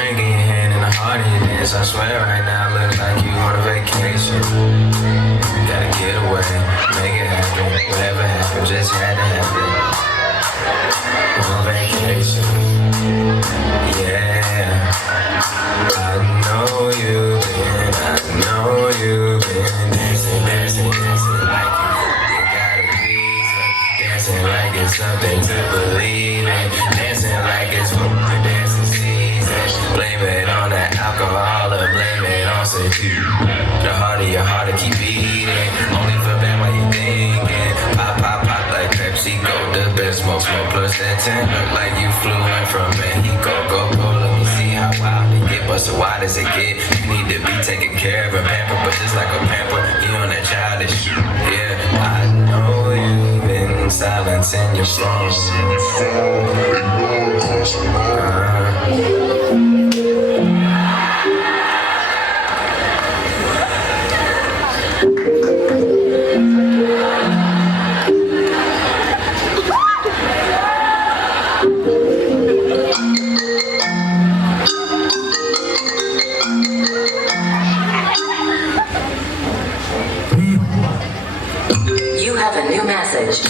drink in your hand and a heart in your dance. I swear right now, looks like you on a vacation. Gotta get away, make it happen. Whatever happened, just had to happen. On vacation, yeah. I know you've been dancing, dancing, dancing like you got a reason. Dancing like it's something to believe in. Dancing like it's for the dancing season. Blame it on the alcohol or blame it on sativa. The harder your heart to keep beating. Only for bad while you thinking. Pop, pop, pop like Pepsi, go the best. Smoke, smoke plus that 10. Look like you flew in from Mexico. Go, go, let me see how wild it get. But so why does it get? You need to be taken care of and pampered. But just like a pamper, you on that childish shit. Yeah, I know you've been silencing your phone. You have a new message.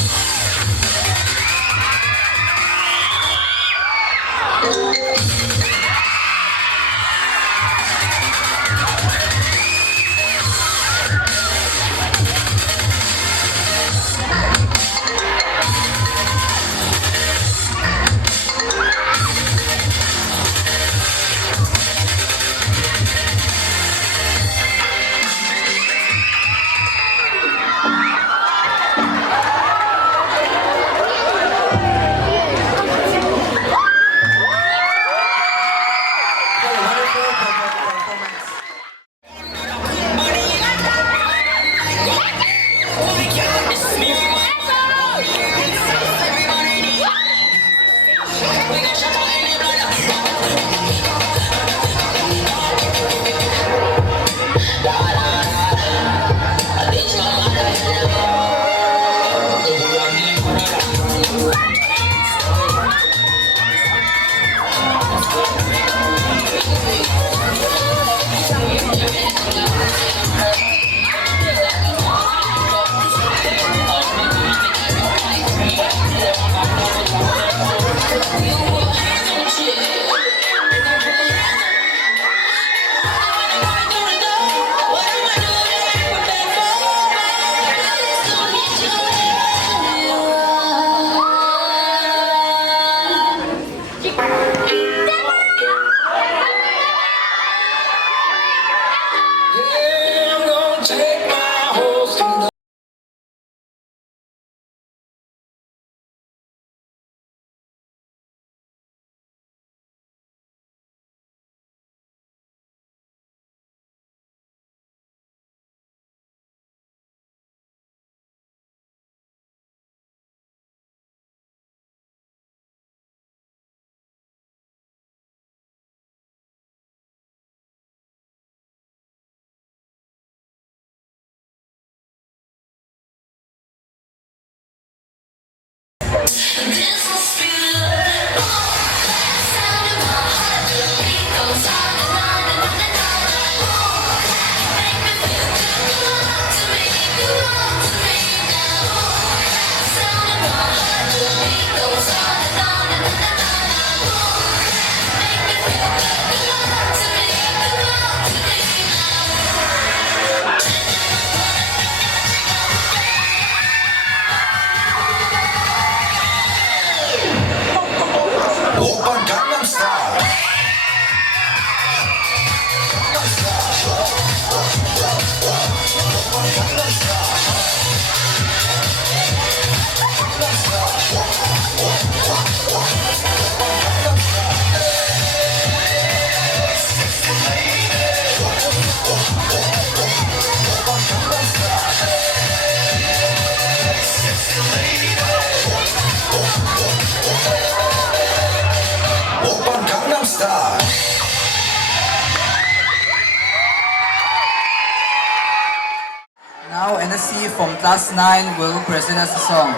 Now NSC from class 9 will present us a song.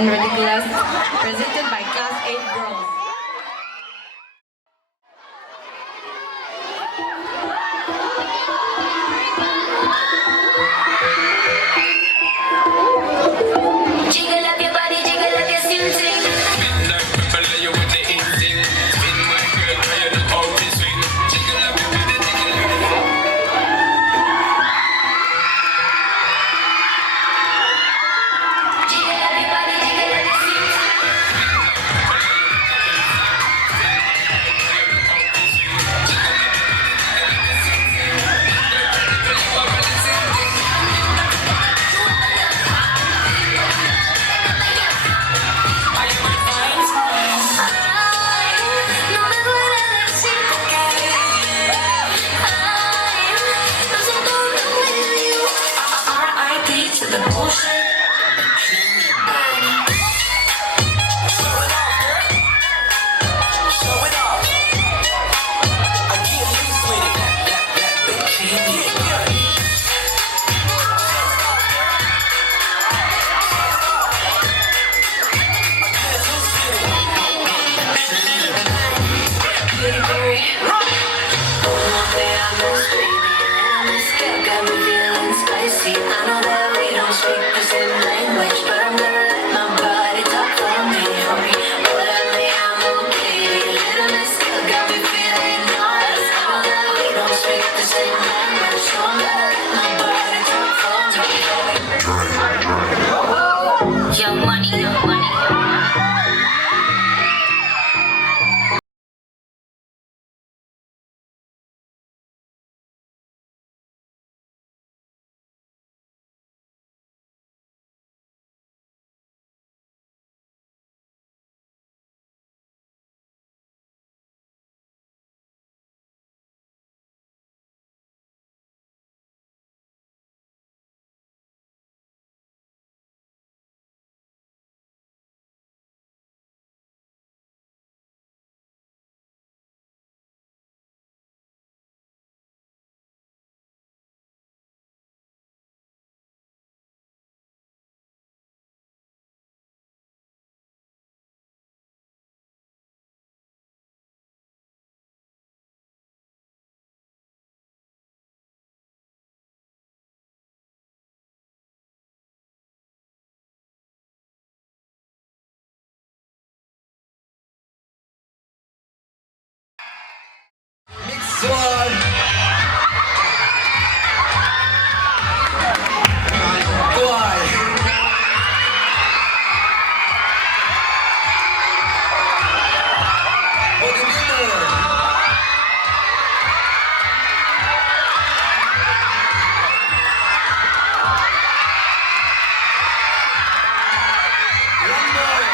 and Ridiculous, presented by Class 8 Girls. Jiggle up your body, jiggle up your sing sing. You with the instinct. Spin my girl, now you look how we swing. Jiggle up your body, jiggle up your Jiggle up your body, jiggle up your sing sing. No me duele decirte que no siento with you. R.I.P. to the bullshit. show it off. I get loose with it. That bikini. Pretty berry. One day I miss baby, and this girl got me feeling spicy. I know that we don't speak the same language, but I'm gonna let my body talk for me. But I'm okay. Little miss girl got me feeling nice. I know that we don't speak the same language, so I'm gonna let my body talk for me. Young money, young money, young money. Mix one. Twice. For the winner. One more.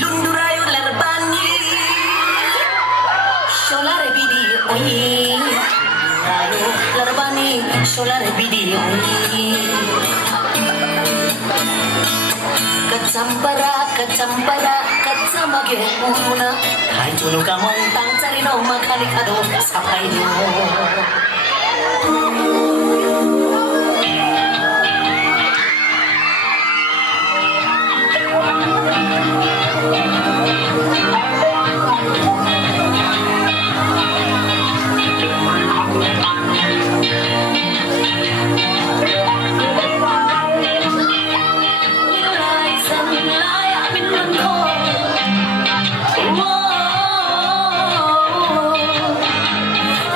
Lundurayo larbani Sholare bidi oi Lundurayo larbani Sholare bidi oi Kacampara kacamage una Hai tunu kamong tang cari no makani kado sapai no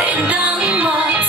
Hãy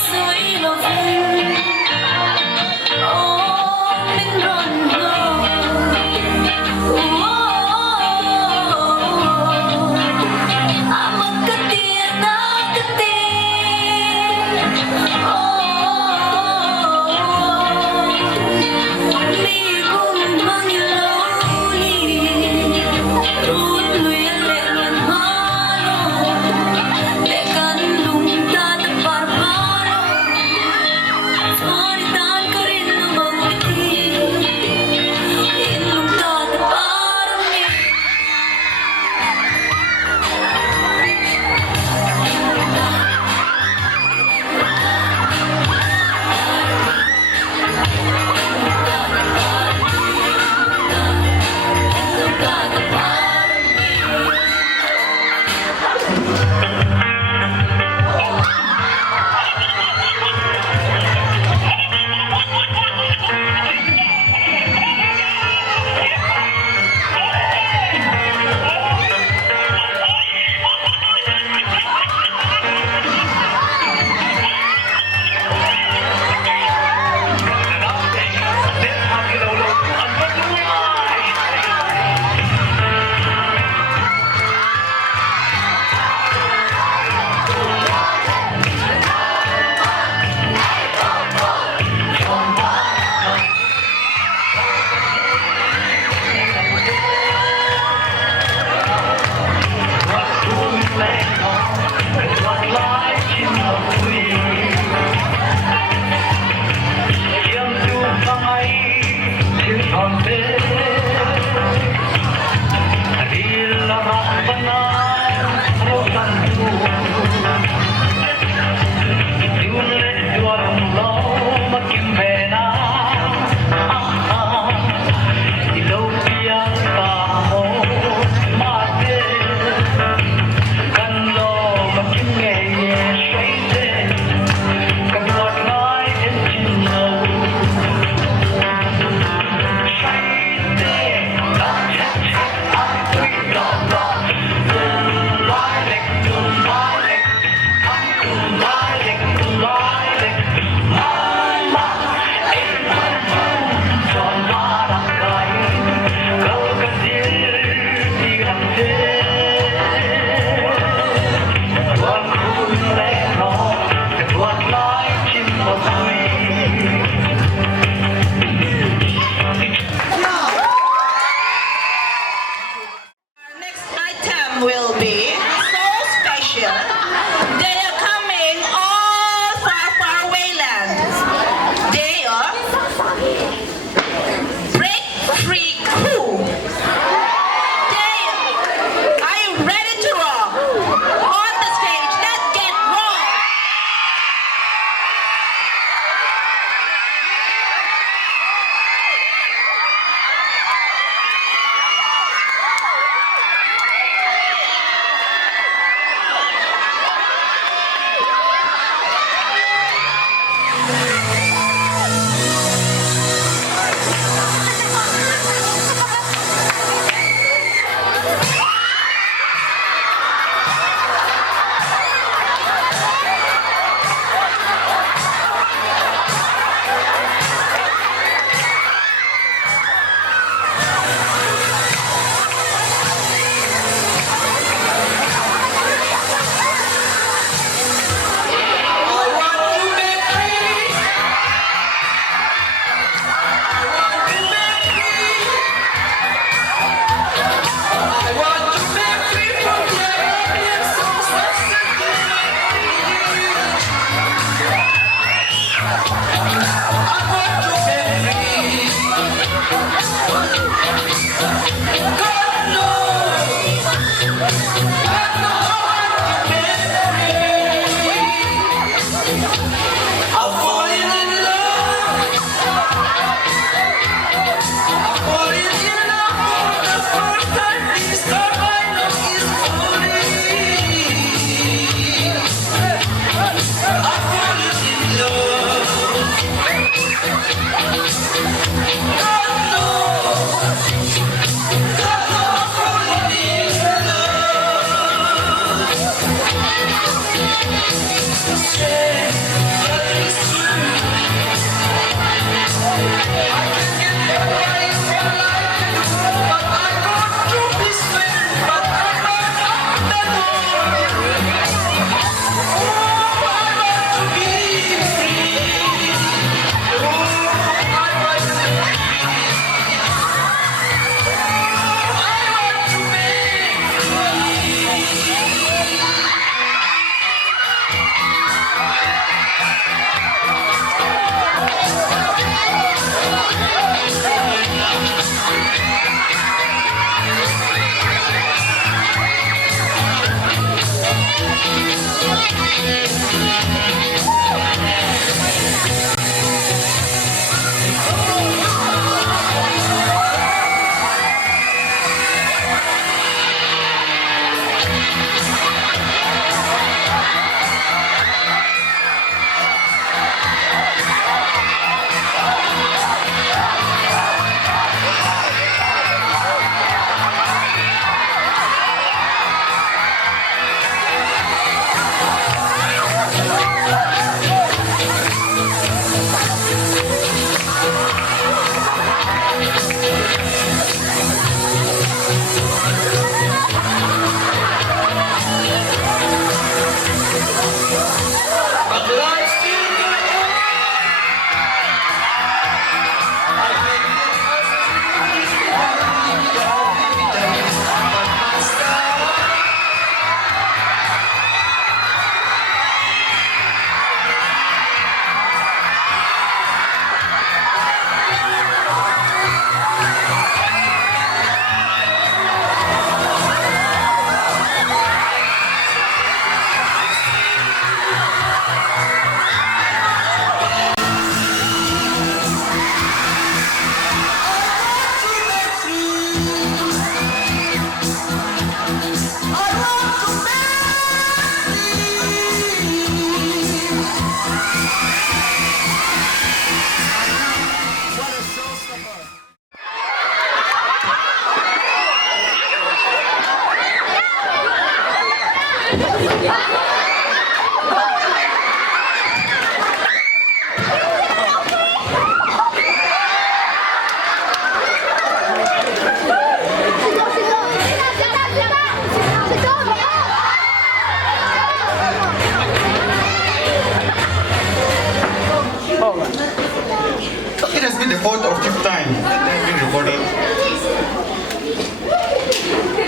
It has been the fourth or fifth time that they've been recorded.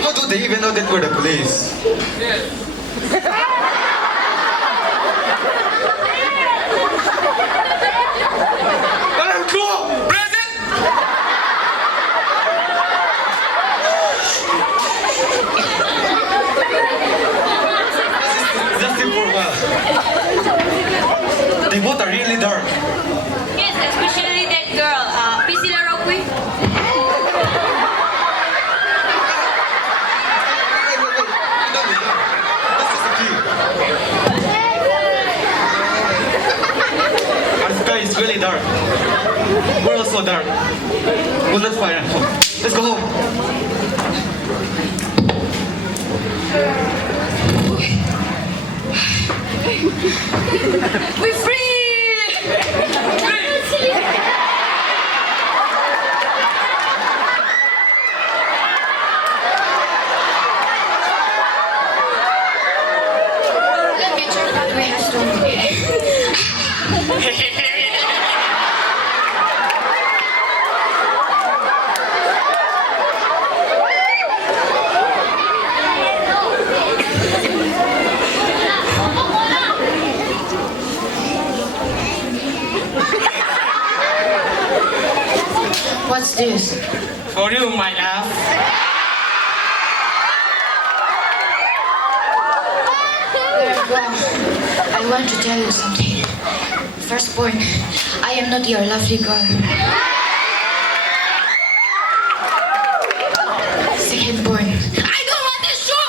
How do they even know that we're the police? Alam ko! Present! Just for a while. They both are really dark. Yes, especially that girl, thlir. Wait. Don't be dark. That's just a key. Our sky is really dark. We're also dark. Well, that's fine. Let's go home. We're free! Let me check what we have to What's this? For you, my love. I want to tell you something. Firstborn, I am not your lovely girl. Secondborn, I don't want this show!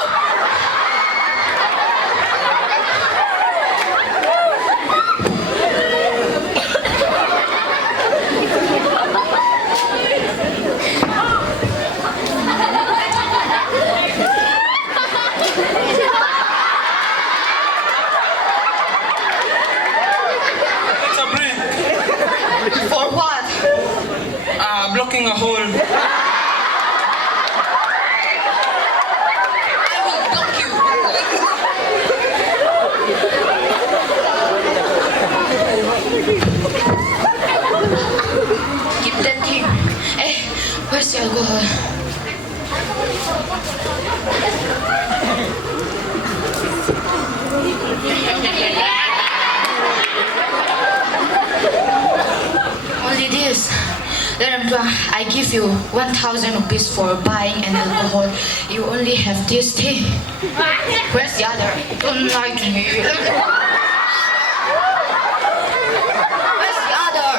It's a break. For what? blocking a hole. I will block you. Keep that here. Hey, where's the alcohol? Only this. I give you 1,000 rupees for buying an alcohol. You only have this thing. Where's the other? Don't lie to me. Where's the other?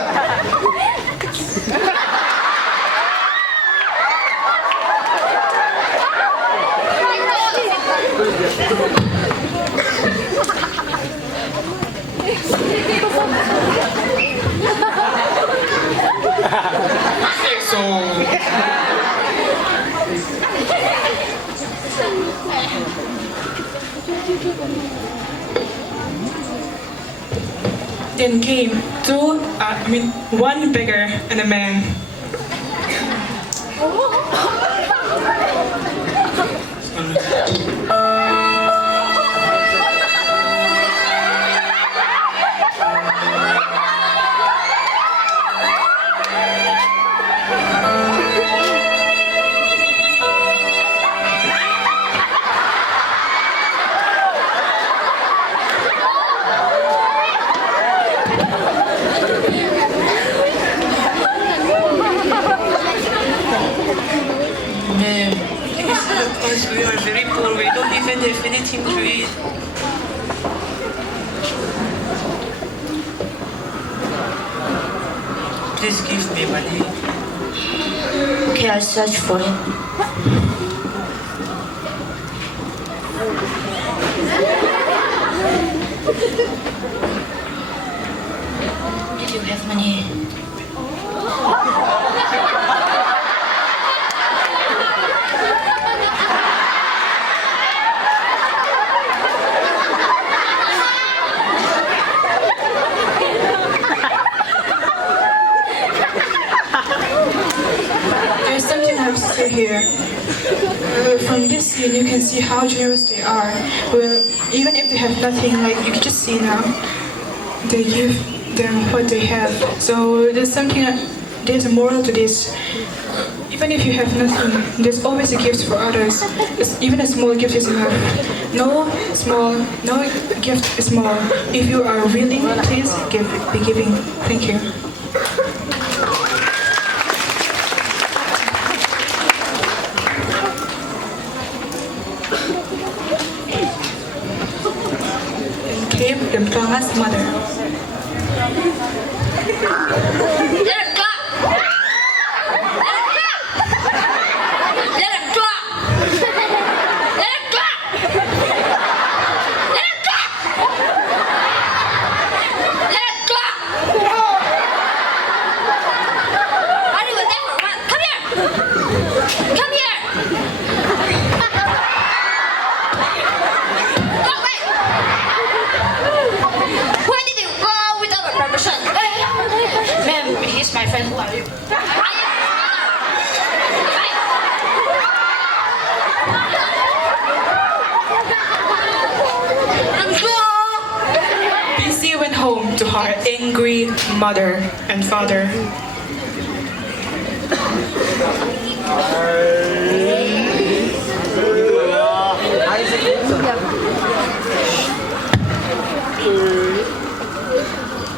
So, then came one beggar and a man. because we are very poor, we don't even have anything to eat. Please give me money. Okay, I'll search for it. Did you have money? There's something I have to say here. From this scene, you can see how generous they are. Well, even if they have nothing, like you can just see now, they give them what they have. So there's a moral to this. Even if you have nothing, there's always a gift for others. Even a small gift is enough. No gift is small. If you are willing, please be giving. Thank you. And came the Brahma's mother. My friend, who are you? BC went home to her angry mother and father.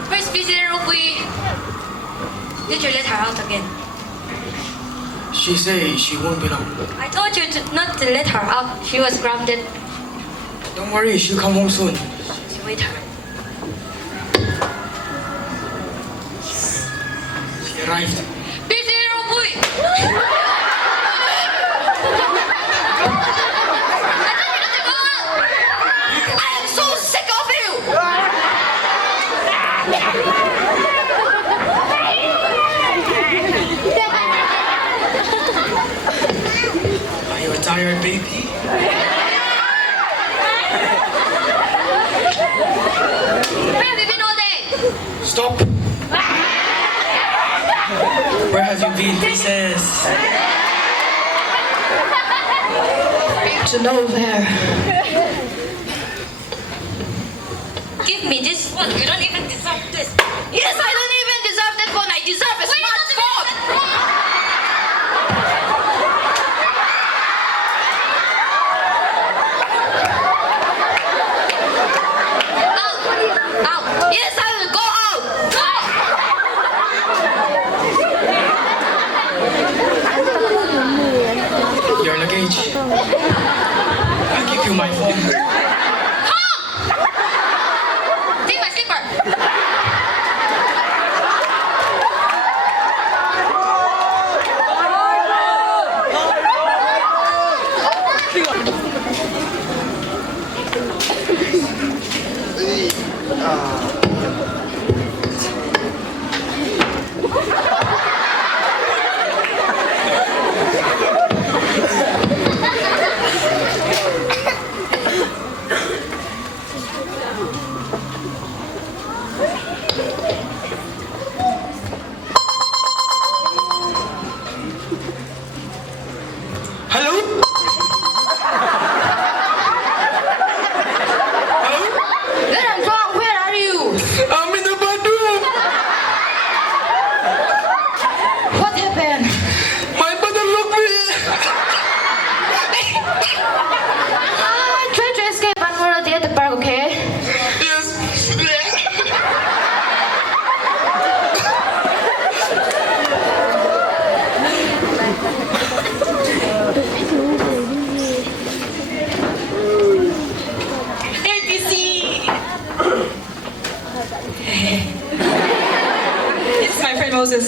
Where's visitor Rupee? Did you let her out again? She says she won't be long. I told you not to let her out. She was grounded. Don't worry, she'll come home soon. So wait her. She arrived. Visitor Rupee! I am so sick of you! Are you tired, baby? Where have you been all day? Stop! Where have you beat, princess. To nowhere. Give me this phone. You don't even deserve this. Yes, I don't even deserve that phone. I deserve a smartphone. Out. Yes, I will go out. Your luggage. I'll give you my phone. Take my slipper. Hello? Then I'm wrong. Where are you? I'm in the bathroom. What happened? My mother locked me. Try to escape and we're at the park, okay? Yes. It's my friend Moses.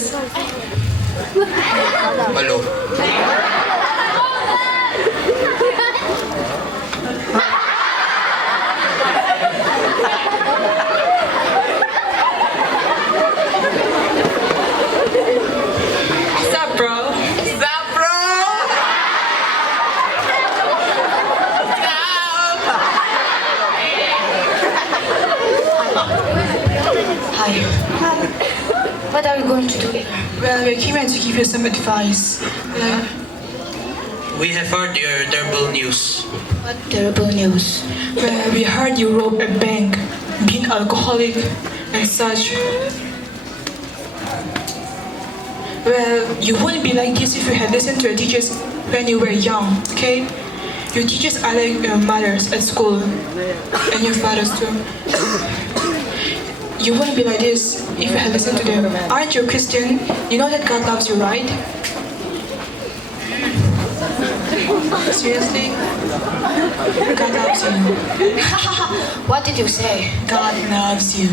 Hello. What's up, bro? Hi. What are you going to do here? Well, we came here to give you some advice. We have heard your terrible news. What terrible news. Well, we heard you robbed a bank, being alcoholic and such. Well, you wouldn't be like this if you had listened to your teachers when you were young, okay? Your teachers are like your mothers at school, and your fathers too. You wouldn't be like this if you had listened to them. Aren't you a Christian? You know that God loves you, right? Seriously? God loves you. What did you say? God loves you.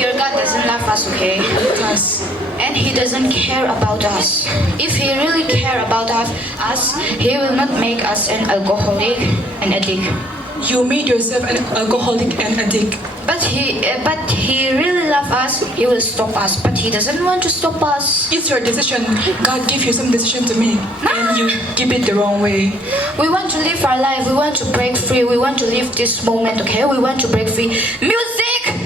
Your God doesn't love us, okay? Yes. And He doesn't care about us. If He really cared about us, He will not make us an alcoholic and addict. You made yourself an alcoholic and addict. But He really loves us. He will stop us. But He doesn't want to stop us. It's your decision. God gave you some decision to make, and you give it the wrong way. We want to live our life. We want to break free. We want to live this moment, okay? We want to break free. Music!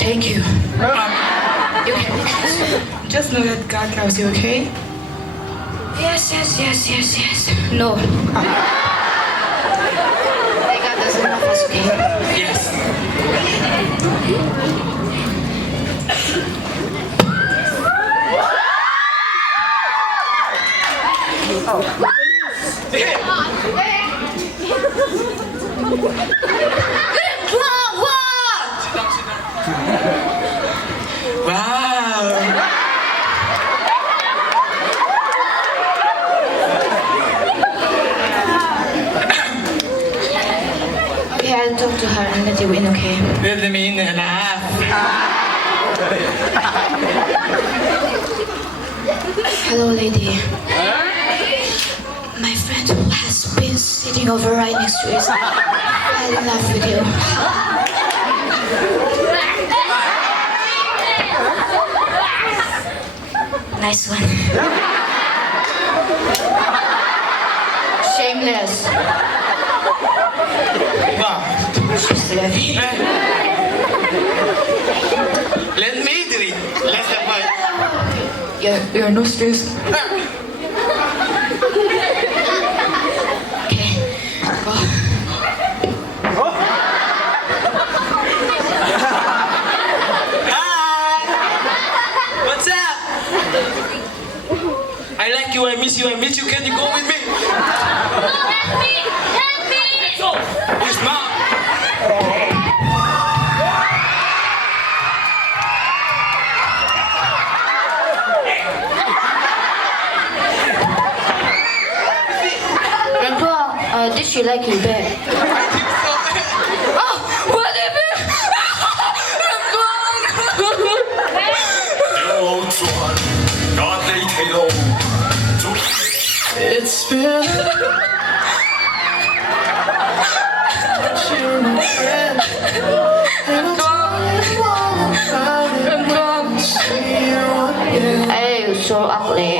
Thank you. You can. Just know that God loves you, okay? Yes. No. God doesn't love us, okay? Yes. Wow. Okay, I'll talk to her and let you in, okay? Let me in and Hello, lady. My friend who has been sitting over right next to you is in love with you. Nice one. Shameless. Wow. She's lovely. Let me do it. Let's have fun. You're no stress. Okay, go. What's up? I like you, I miss you, Can you go with me? Help me! Help me! Yes, mom. Did she like you back? I think so. Oh, what happened? It's been you're my friend. And I'm gonna see you again. Hey, you're so ugly.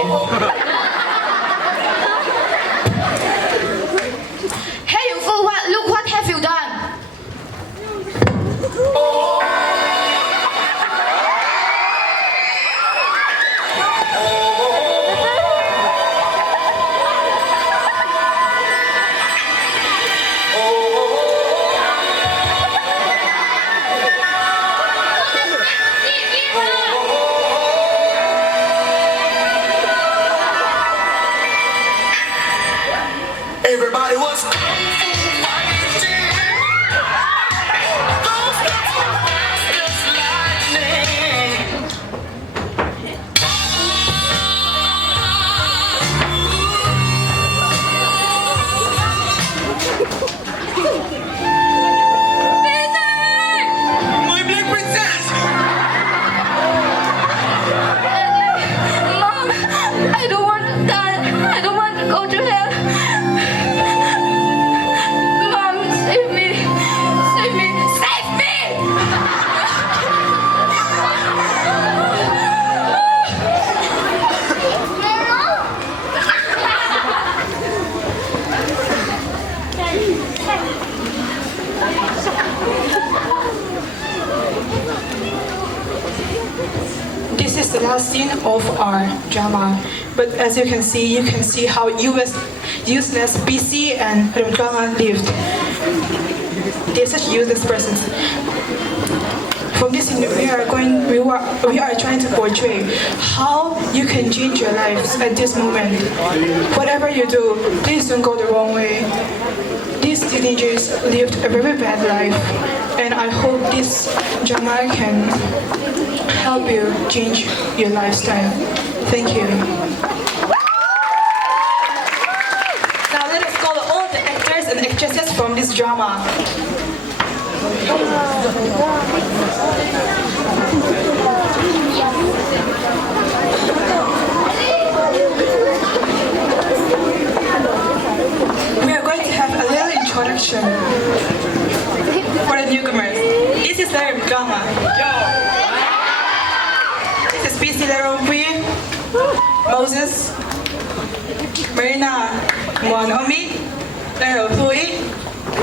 Hey, you fool! Look what have you done? Everybody was My black princess. Mom, I don't want to die. I don't want to go to hell. Mom, save me. Save me. Save me! This is the last scene of our drama. But as you can see how useless BC and drama lived. They're such useless persons. From this scene, we are trying to portray how you can change your lives at this moment. Whatever you do, please don't go the wrong way. These teenagers lived a very bad life, and I hope this drama can help you change your lifestyle. Thank you. Now let us call all the actors and actresses from this drama. We are going to have a little introduction for the newcomers. This is their drama. This is PC Leroy, Moses, Marina, Monomi, Leroy,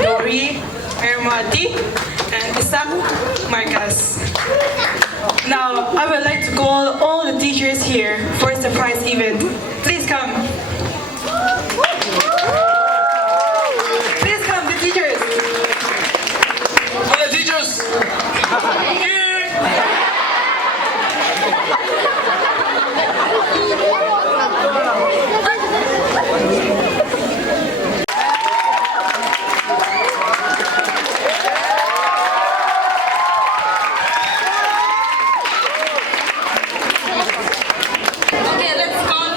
Dori, Ermati, and Isaac Marcus. Now, I would like to call all the teachers here for a surprise event. Please come. Please come, the teachers. All the teachers. Okay, let's call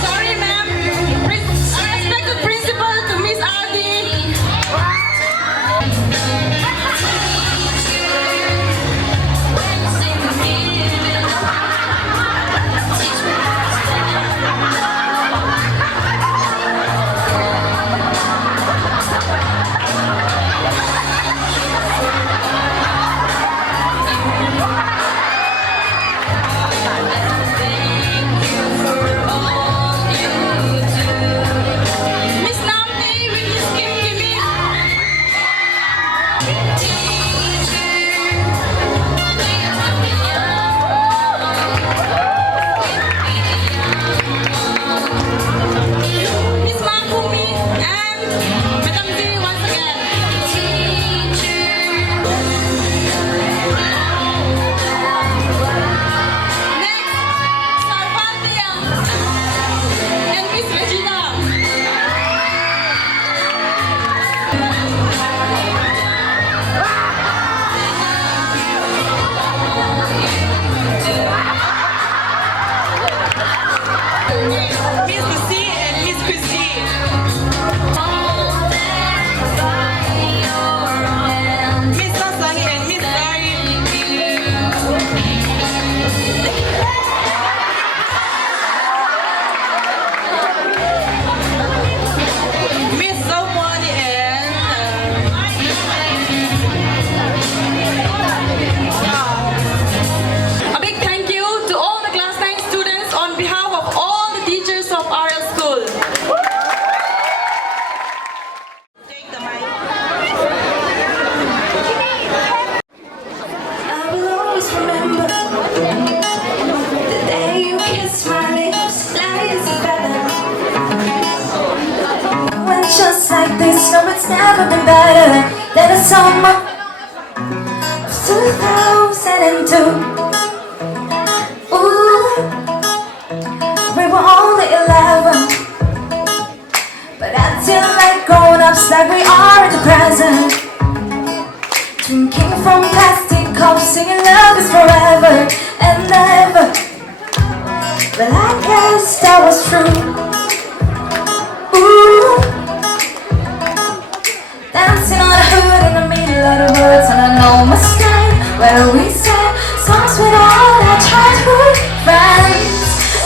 Sorry, ma'am. Unexpected principal to Miss Aldi. Miss Namdi with Miss Kim Kimi. Miss Makumi and Madam Z once again. Next, Sarvantia and Miss Regina. Miss Lucy and Miss Christine. Miss Sasangi and Miss Dari. Miss Somani and a big thank you to all the class 9 students on behalf of all the teachers of Ells School. Take the mic. I will always remember the day you kissed my lips, light as a feather. It went just like this, no, it's never been better than the summer of 2002. Ooh, we were only 11, but acting like grown-ups, like we are in the present. Drinking from plastic cups, singing love is forever and never. Well, I guess that was true. Ooh, dancing on a hood in the middle of the woods on a no mistake, where we sang songs with all our childhood friends.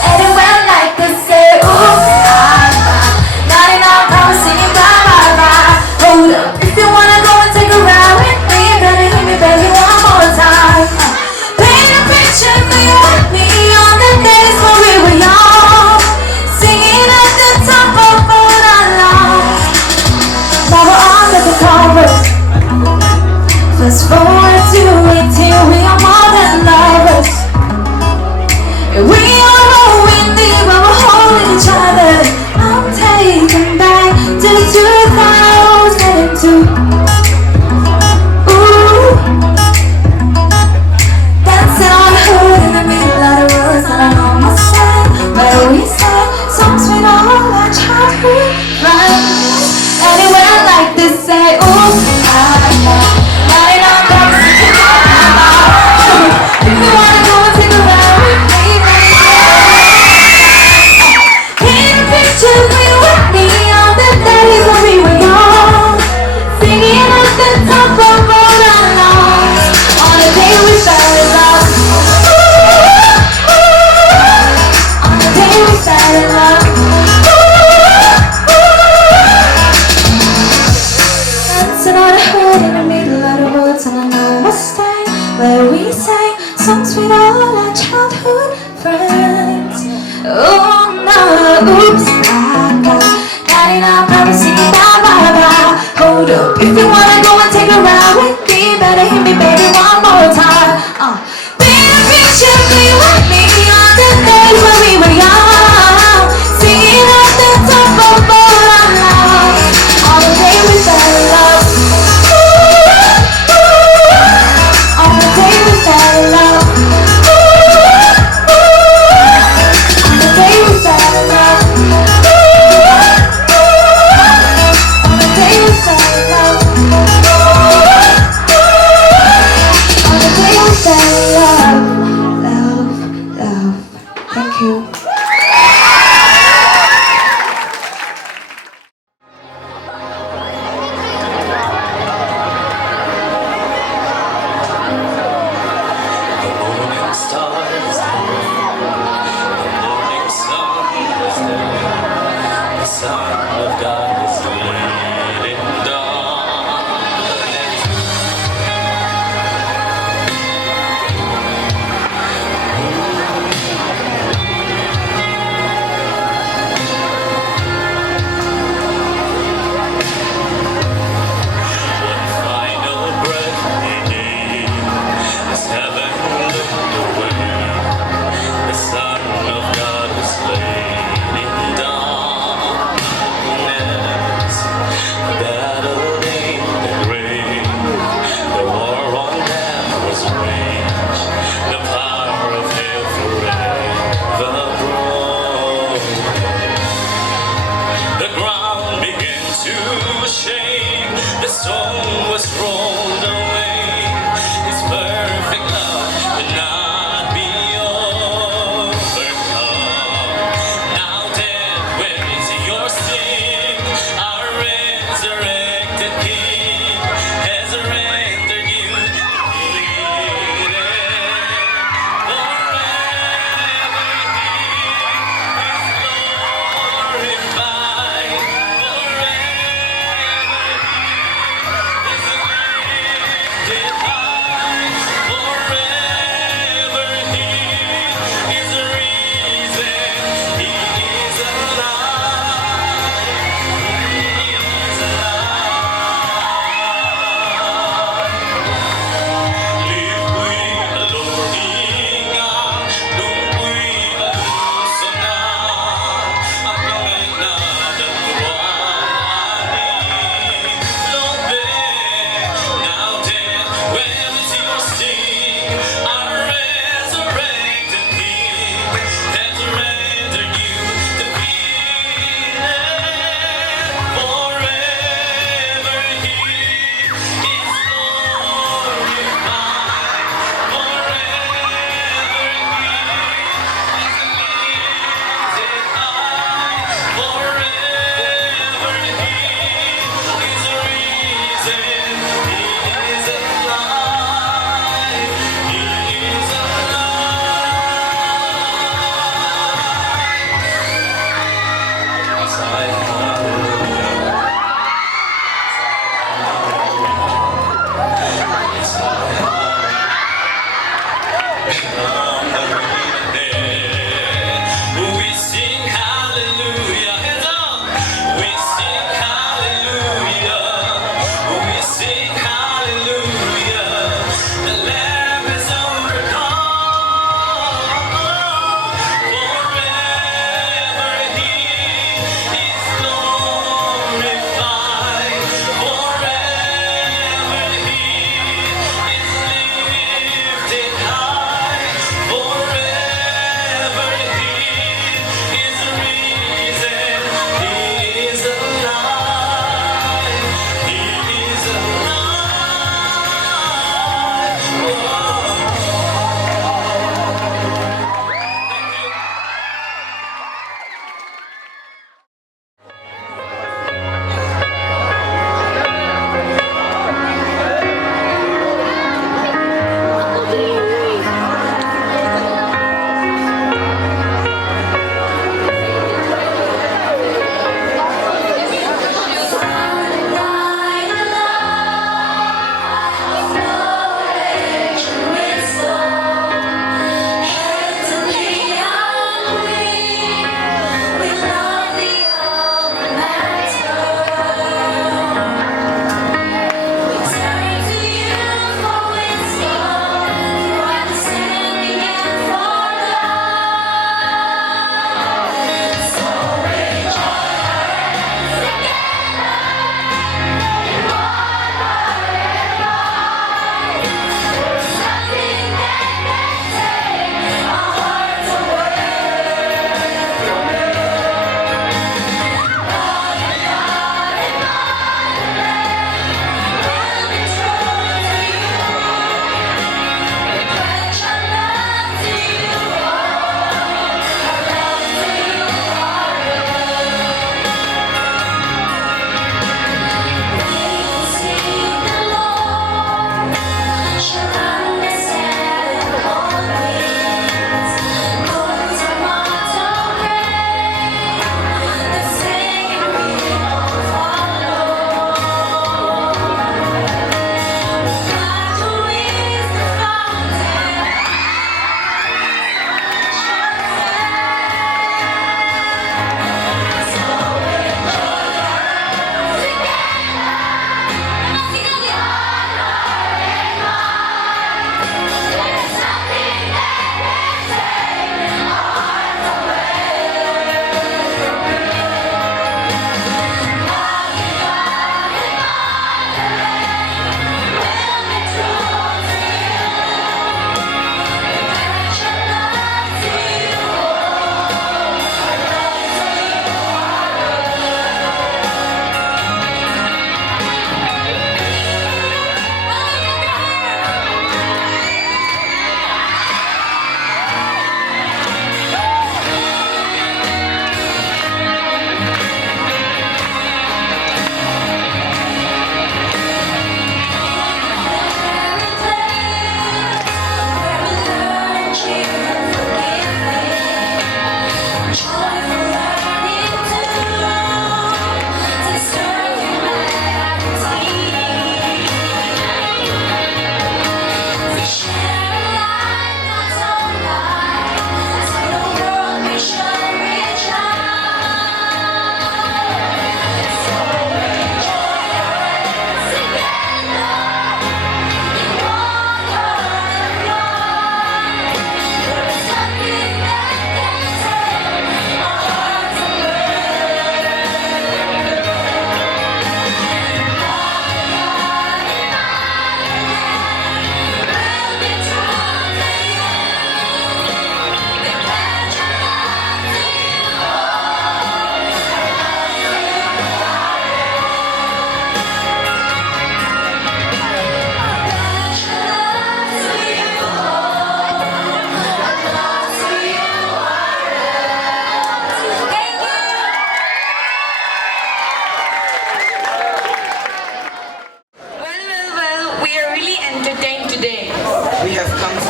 And it went like this, say ooh, ah, ah. 99 promise singing bye bye bye. Hold up, if you wanna go and take a ride with me, you gotta hear me baby one more time. Paint a picture for you and me on the days when we were young, singing at the top of all our lungs. Now we're under the covers. Fast forward to 18, we are more than lovers. And we are rolling deep, but we're holding each other. I'm taken back to 2002. Ooh, dancing on the hood in the middle of the woods, and I know my side, where we sang songs with all our childhood friends. And it went like this, say ooh, ah, ah. 99 bucks, if you wanna go and take a ride with me, paint a picture for you and me on the days when we were young, singing at the top of all our lungs, on the day we fell in love. Ooh, ooh, on the day we fell in love. Ooh, ooh. Dancing on a hood in the middle of the woods on a no mistake, where we sang songs with all our childhood friends. Oh no, oops, I got 99 promise singing bye bye bye. Hold up, if you wanna go and take a ride with me, better hit me baby one more time. Paint a picture for you and me on the days when we were young, singing at the top of all our lungs, on the day we fell in love. Ooh, ooh, on the day we fell in love. Ooh, ooh, on the day we fell in love. Ooh, ooh, on the stone was rolled away. His perfect love would not be overcome. Now death, where is your sting? Our resurrected King has rendered you defeated. Forever He is glorified. Forever He is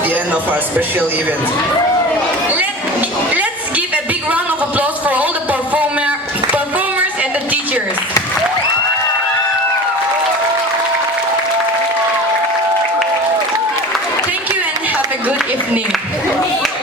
the end of our special event. Let's give a big round of applause for all the performers and the teachers. Thank you and have a good evening.